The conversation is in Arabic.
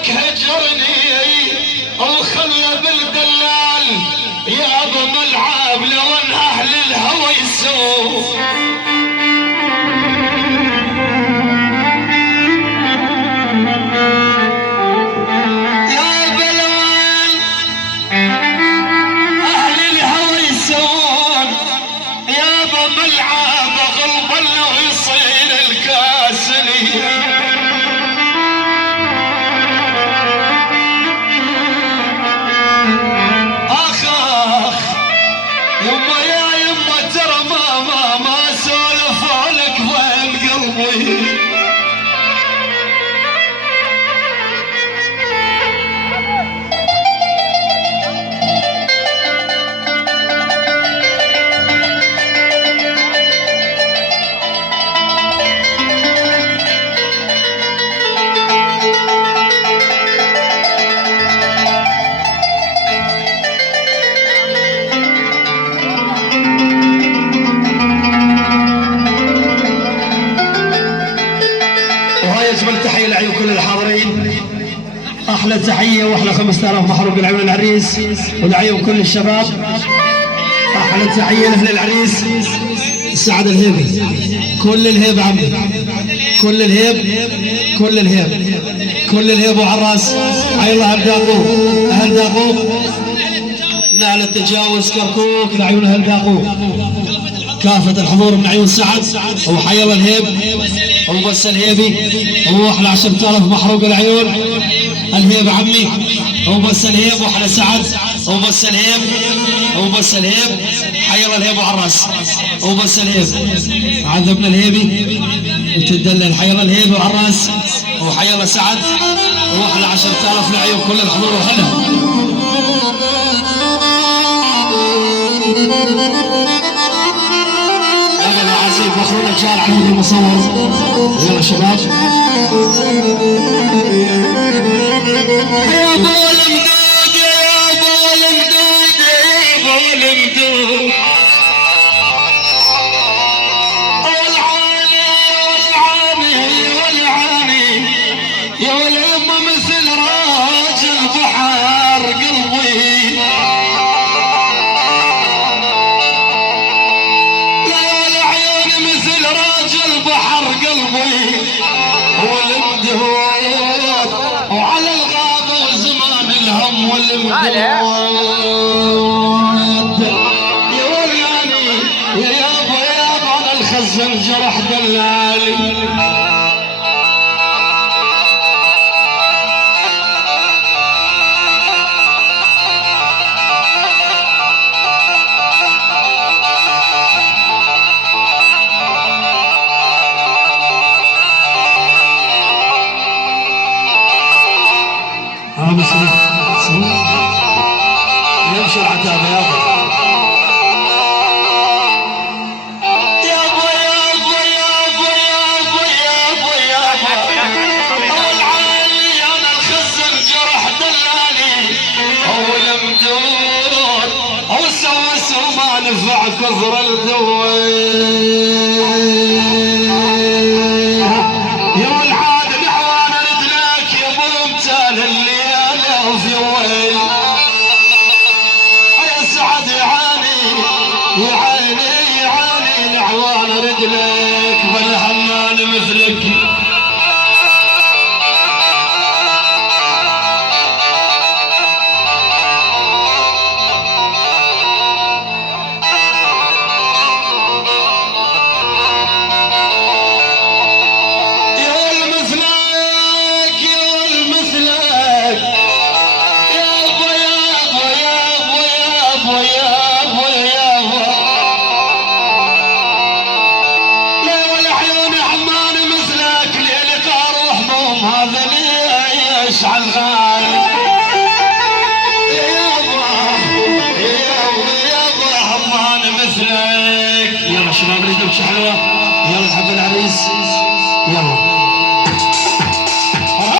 لك هجرني وخلى بالدلال يا ابو ملعب لو ان اهل الهوى يسوق احلى تحيه واحلى 5000 محروق العيون العريس ولعيون كل الشباب. احلى تحيه لاهل العريس سعد الهيبي كل الهيب عمي كل الهيب كل الهيب كل الهيب وعراس حي الله اهل داقوق اهل داقوق نال التجاوز كركوك لعيون اهل داقوق كافة الحضور من عيون سعد وحي الله الهيب وبس الهيبي واحلى 10000 محروق العيون الهيب عمي وبس الهيب واحلى سعد وبس الهيب وبس الهيب حي الله الهيب وعراس وبس الهيب عذبنا الهيبي وتدلل حي الله الهيب وعراس وحي الله سعد واحلى 10000 لعيون كل الحضور وهلا فخر الرجال عمود المصور يلا شباب يا ابو المدود يا ابو المدود يا ابو المدود والعاني والعاني والعاني يا واليمه مثل راجل بحر قلبي بحر قلبي والمدود وعلى الغابة زمان الهم والمدود يا ولاني يا يابا انا الخزن جرح دلالي يمشي العتابة يابا يابا يابا يابا يابا يابا يابا والعالي انا الخزن جرح دلالي هو المدود هو سوس وما نفع كثر الدوي يا والعاد نحوان رجلك يا ابو امتال الليالي وفي ويل يعاني يعاني نحوان رجلك بالحنان مثلك يشعل غالي يابا يابا يابا حمان مثلك يلا شباب رجلك شحلوه يلا حق العريس يلا